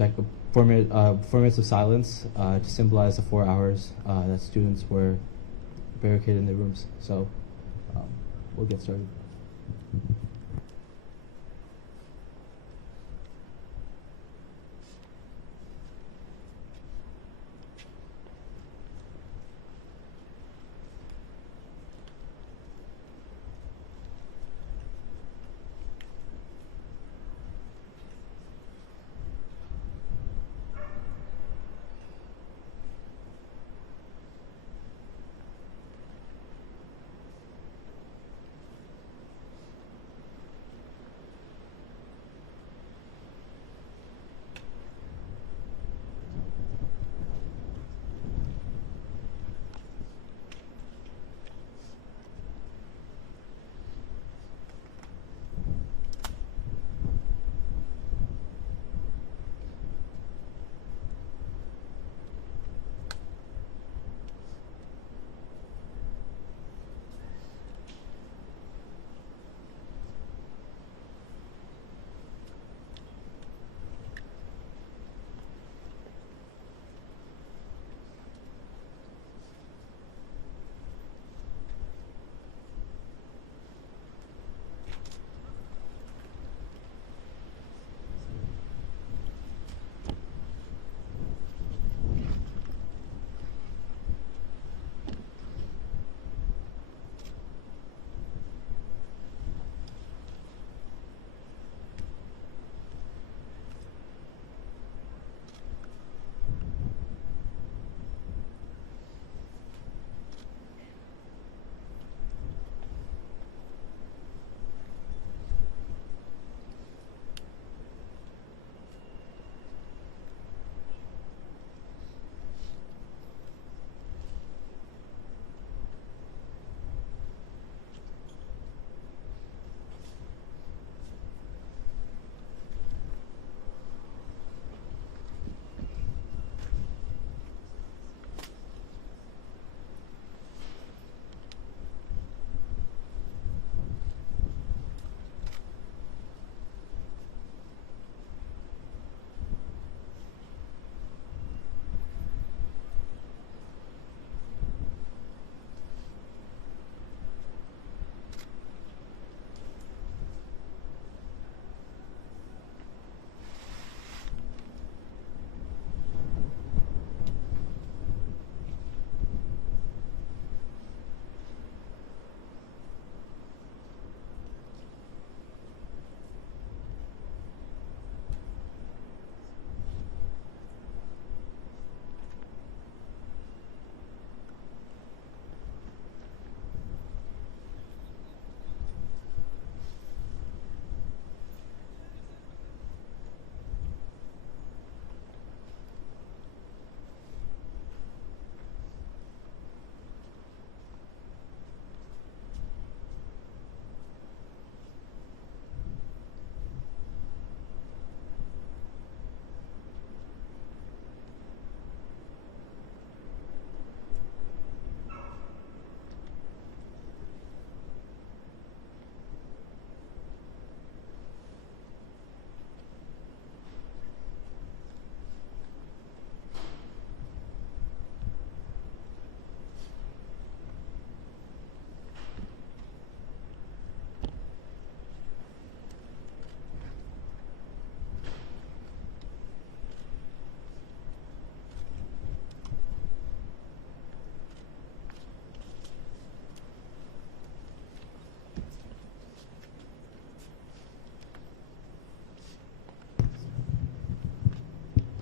like 4 minutes of silence to symbolize the 4 hours that students were barricaded in their rooms. So we'll get started.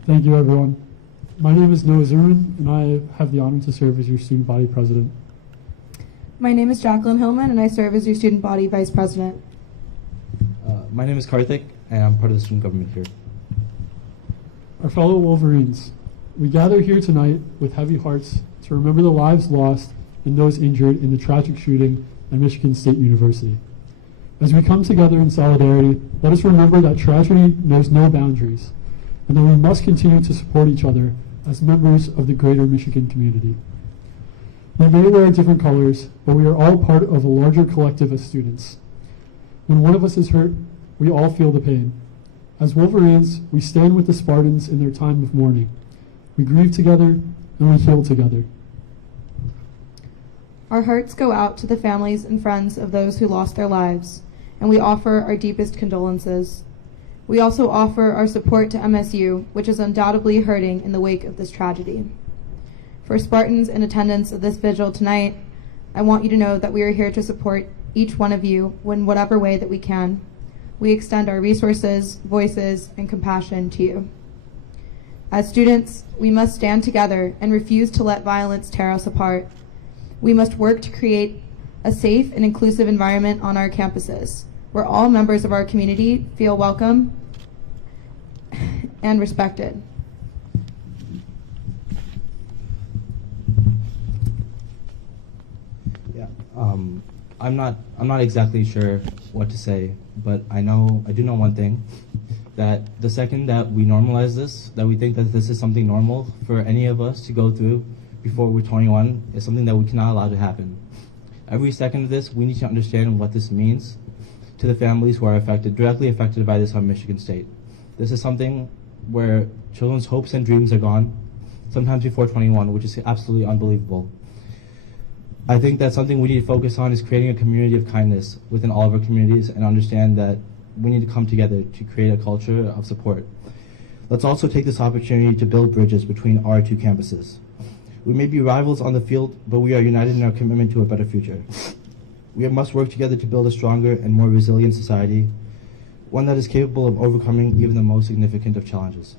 Thank you, everyone. My name is Noah Zimmerman, and I have the honor to serve as your student body president. My name is Jacqueline Hillman, and I serve as your student body vice president. My name is Karthik, and I'm part of the student government here. Our fellow Wolverines, we gather here tonight with heavy hearts to remember the lives lost and those injured in the tragic shooting at Michigan State University. As we come together in solidarity, let us remember that tragedy knows no boundaries, and that we must continue to support each other as members of the greater Michigan community. We may wear different colors, but we are all part of a larger collective as students. When one of us is hurt, we all feel the pain. As Wolverines, we stand with the Spartans in their time of mourning. We grieve together and we heal together. Our hearts go out to the families and friends of those who lost their lives, and we offer our deepest condolences. We also offer our support to MSU, which is undoubtedly hurting in the wake of this tragedy. For Spartans in attendance at this vigil tonight, I want you to know that we are here to support each one of you in whatever way that we can. We extend our resources, voices, and compassion to you. As students, we must stand together and refuse to let violence tear us apart. We must work to create a safe and inclusive environment on our campuses, where all members of our community feel welcome and respected. Yeah, I'm not exactly sure what to say, but I do know one thing, that the second that we normalize this, that we think that this is something normal for any of us to go through before we're 21, is something that we cannot allow to happen. Every second of this, we need to understand what this means to the families who are directly affected by this on Michigan State. This is something where children's hopes and dreams are gone, sometimes before 21, which is absolutely unbelievable. I think that something we need to focus on is creating a community of kindness within all of our communities, and understand that we need to come together to create a culture of support. Let's also take this opportunity to build bridges between our two campuses. We may be rivals on the field, but we are united in our commitment to a better future. We must work together to build a stronger and more resilient society, one that is capable of overcoming even the most significant of challenges.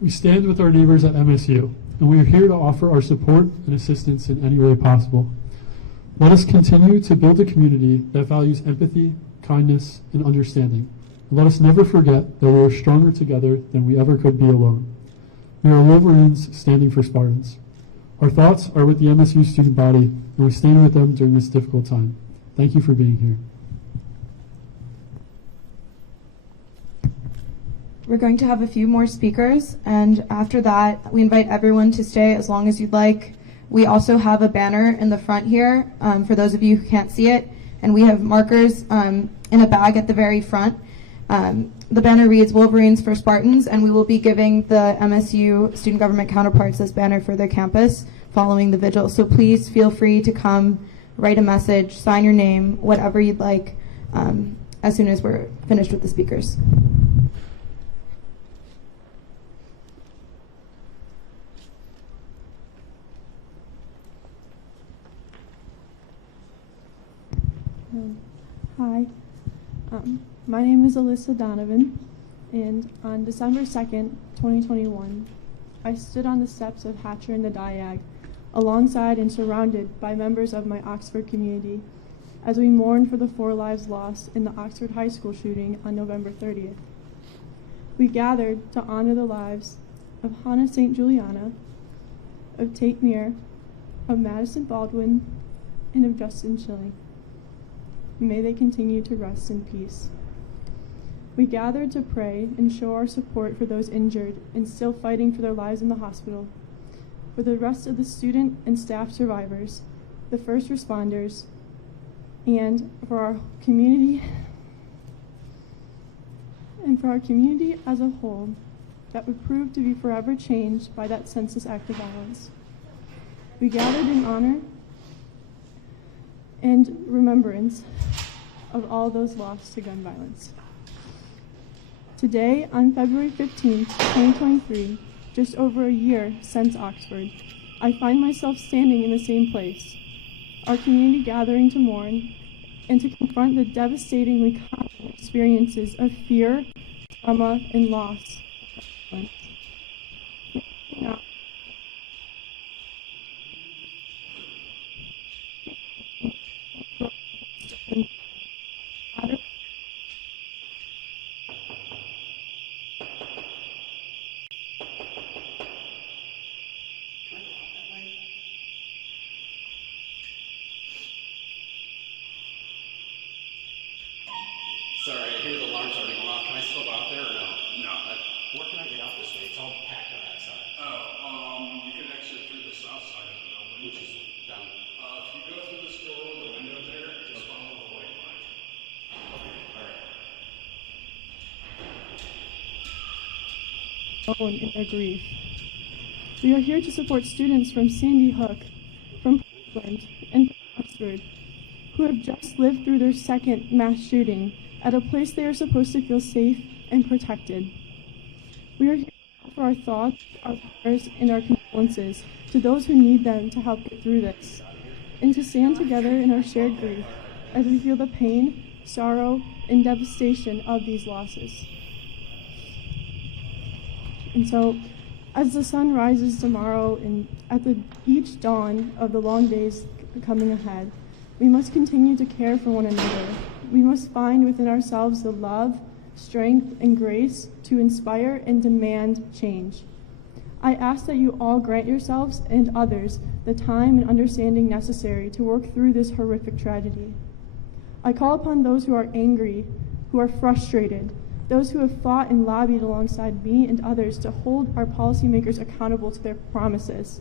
We stand with our neighbors at MSU, and we are here to offer our support and assistance in any way possible. Let us continue to build a community that values empathy, kindness, and understanding. And let us never forget that we are stronger together than we ever could be alone. We are Wolverines standing for Spartans. Our thoughts are with the MSU student body, and we stand with them during this difficult time. Thank you for being here. We're going to have a few more speakers, and after that, we invite everyone to stay as long as you'd like. We also have a banner in the front here, for those of you who can't see it, and we have markers in a bag at the very front. The banner reads Wolverines for Spartans, and we will be giving the MSU student government counterparts this banner for their campus following the vigil. So please feel free to come, write a message, sign your name, whatever you'd like, as soon as we're finished with the speakers. Hi, my name is Alyssa Donovan, and on December 2nd, 2021, I stood on the steps of Hatcher and the Diag, alongside and surrounded by members of my Oxford community, as we mourned for the 4 lives lost in the Oxford High School shooting on November 30th. We gathered to honor the lives of Hannah St. Juliana, of Tate Muir, of Madison Baldwin, and of Justin Schilling. May they continue to rest in peace. We gathered to pray and show our support for those injured and still fighting for their lives in the hospital, for the rest of the student and staff survivors, the first responders, and for our community as a whole that would prove to be forever changed by that senseless act of violence. We gathered in honor and remembrance of all those lost to gun violence. Today, on February 15th, 2023, just over a year since Oxford, I find myself standing in the same place, our community gathering to mourn and to confront the devastatingly common experiences of fear, trauma, and loss. Sorry, I hear the alarms already going off. Can I still go out there or no? No. Where can I get out this way? It's all packed on that side. You can exit through the south side of the building. Which is down. If you go through this door with the window there, just alone in their grief. We are here to support students from Sandy Hook, from Portland, and from Oxford, who have just lived through their second mass shooting at a place they are supposed to feel safe and protected. We are here to offer our thoughts, our prayers, and our condolences to those who need them to help get through this, and to stand together in our shared grief as we feel the pain, sorrow, and devastation of these losses. And so, as the sun rises tomorrow and at each dawn of the long days coming ahead, we must continue to care for one another. We must find within ourselves the love, strength, and grace to inspire and demand change. I ask that you all grant yourselves and others the time and understanding necessary to work through this horrific tragedy. I call upon those who are angry, who are frustrated, those who have fought and lobbied alongside me and others to hold our policymakers accountable to their promises,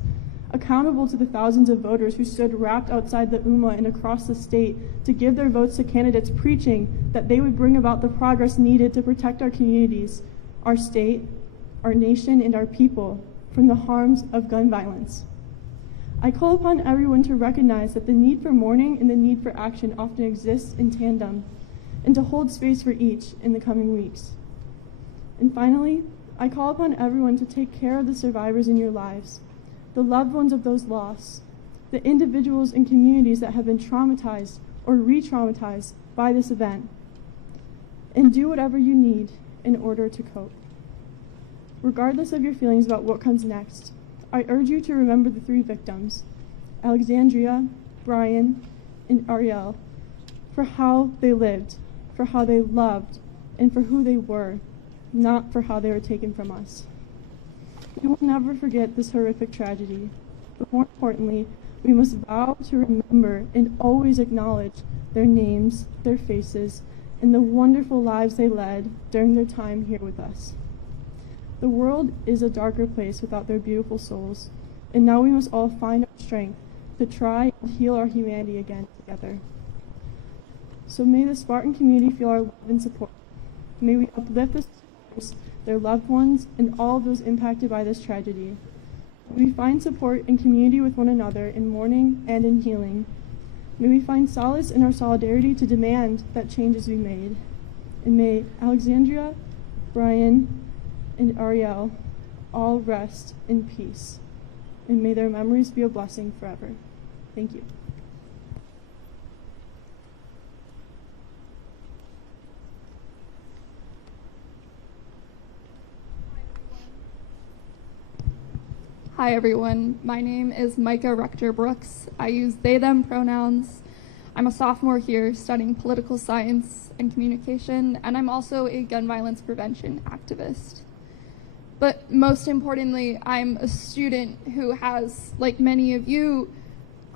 accountable to the thousands of voters who stood wrapped outside the UMA and across the state to give their votes to candidates preaching that they would bring about the progress needed to protect our communities, our state, our nation, and our people from the harms of gun violence. I call upon everyone to recognize that the need for mourning and the need for action often exists in tandem, and to hold space for each in the coming weeks. And finally, I call upon everyone to take care of the survivors in your lives, the loved ones of those lost, the individuals and communities that have been traumatized or re-traumatized by this event, and do whatever you need in order to cope. Regardless of your feelings about what comes next, I urge you to remember the three victims, Alexandria, Brian, and Ariel, for how they lived, for how they loved, and for who they were, not for how they were taken from us. We will never forget this horrific tragedy, but more importantly, we must vow to remember and always acknowledge their names, their faces, and the wonderful lives they led during their time here with us. The world is a darker place without their beautiful souls, and now we must all find our strength to try and heal our humanity again together. So may the Spartan community feel our love and support. May we uplift the survivors, their loved ones, and all of those impacted by this tragedy. May we find support and community with one another in mourning and in healing. May we find solace in our solidarity to demand that changes be made. And may Alexandria, Brian, and Ariel all rest in peace. And may their memories be a blessing forever. Thank you. Hi everyone, my name is Micah Rector Brooks. I use they, them pronouns. I'm a sophomore here studying political science and communication, and I'm also a gun violence prevention activist. But most importantly, I'm a student who has, like many of you,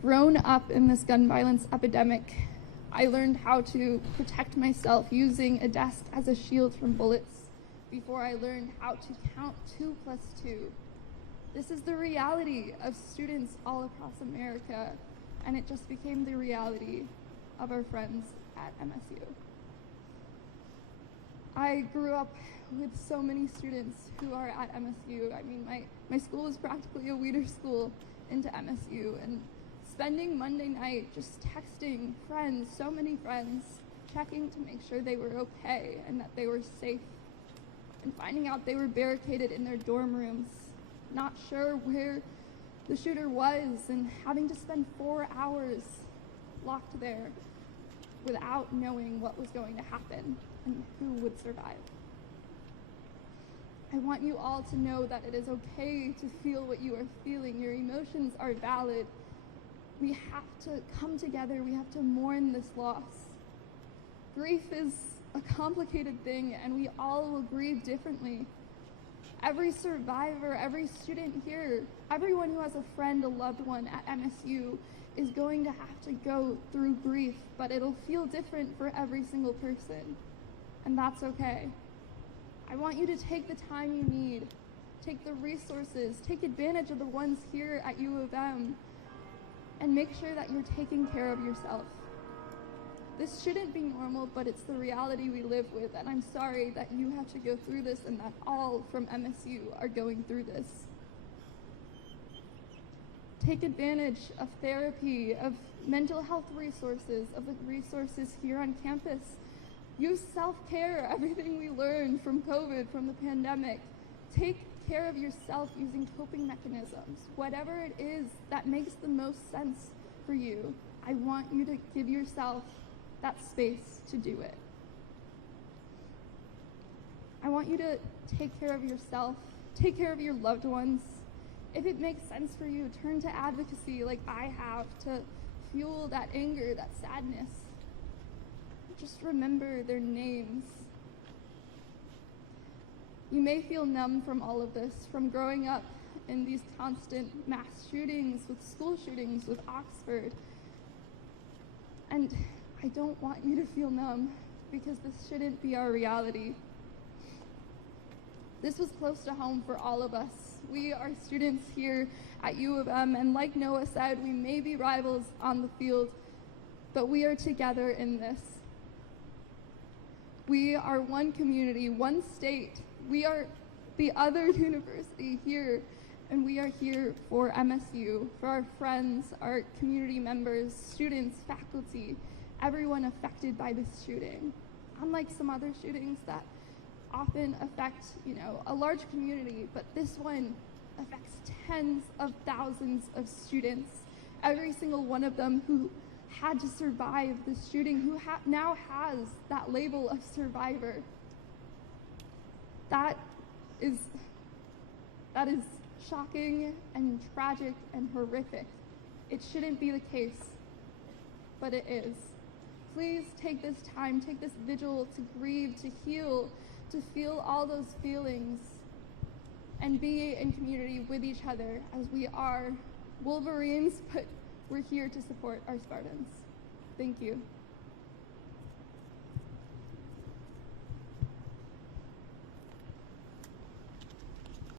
grown up in this gun violence epidemic. I learned how to protect myself using a desk as a shield from bullets before I learned how to count 2 + 2. This is the reality of students all across America, and it just became the reality of our friends at MSU. I grew up with so many students who are at MSU. I mean, my school is practically a weeder school into MSU, and spending Monday night just texting friends, so many friends, checking to make sure they were okay and that they were safe, and finding out they were barricaded in their dorm rooms, not sure where the shooter was, and having to spend 4 hours locked there without knowing what was going to happen and who would survive. I want you all to know that it is okay to feel what you are feeling. Your emotions are valid. We have to come together. We have to mourn this loss. Grief is a complicated thing, and we all will grieve differently. Every survivor, every student here, everyone who has a friend, a loved one at MSU is going to have to go through grief, but it'll feel different for every single person, and that's okay. I want you to take the time you need, take the resources, take advantage of the ones here at U of M, and make sure that you're taking care of yourself. This shouldn't be normal, but it's the reality we live with, and I'm sorry that you have to go through this and that all from MSU are going through this. Take advantage of therapy, of mental health resources, of the resources here on campus. Use self-care, everything we learned from COVID, from the pandemic. Take care of yourself using coping mechanisms. Whatever it is that makes the most sense for you, I want you to give yourself that space to do it. I want you to take care of yourself, take care of your loved ones. If it makes sense for you, turn to advocacy like I have to fuel that anger, that sadness. Just remember their names. You may feel numb from all of this, from growing up in these constant mass shootings, with school shootings, with Oxford. And I don't want you to feel numb, because this shouldn't be our reality. This was close to home for all of us. We are students here at U of M, and like Noah said, we may be rivals on the field, but we are together in this. We are one community, one state. We are the other university here, and we are here for MSU, for our friends, our community members, students, faculty, everyone affected by this shooting. Unlike some other shootings that often affect, a large community, but this one affects tens of thousands of students. Every single one of them who had to survive this shooting, who now has that label of survivor. That is shocking and tragic and horrific. It shouldn't be the case, but it is. Please take this time, take this vigil to grieve, to heal, to feel all those feelings, and be in community with each other, as we are Wolverines, but we're here to support our Spartans. Thank you.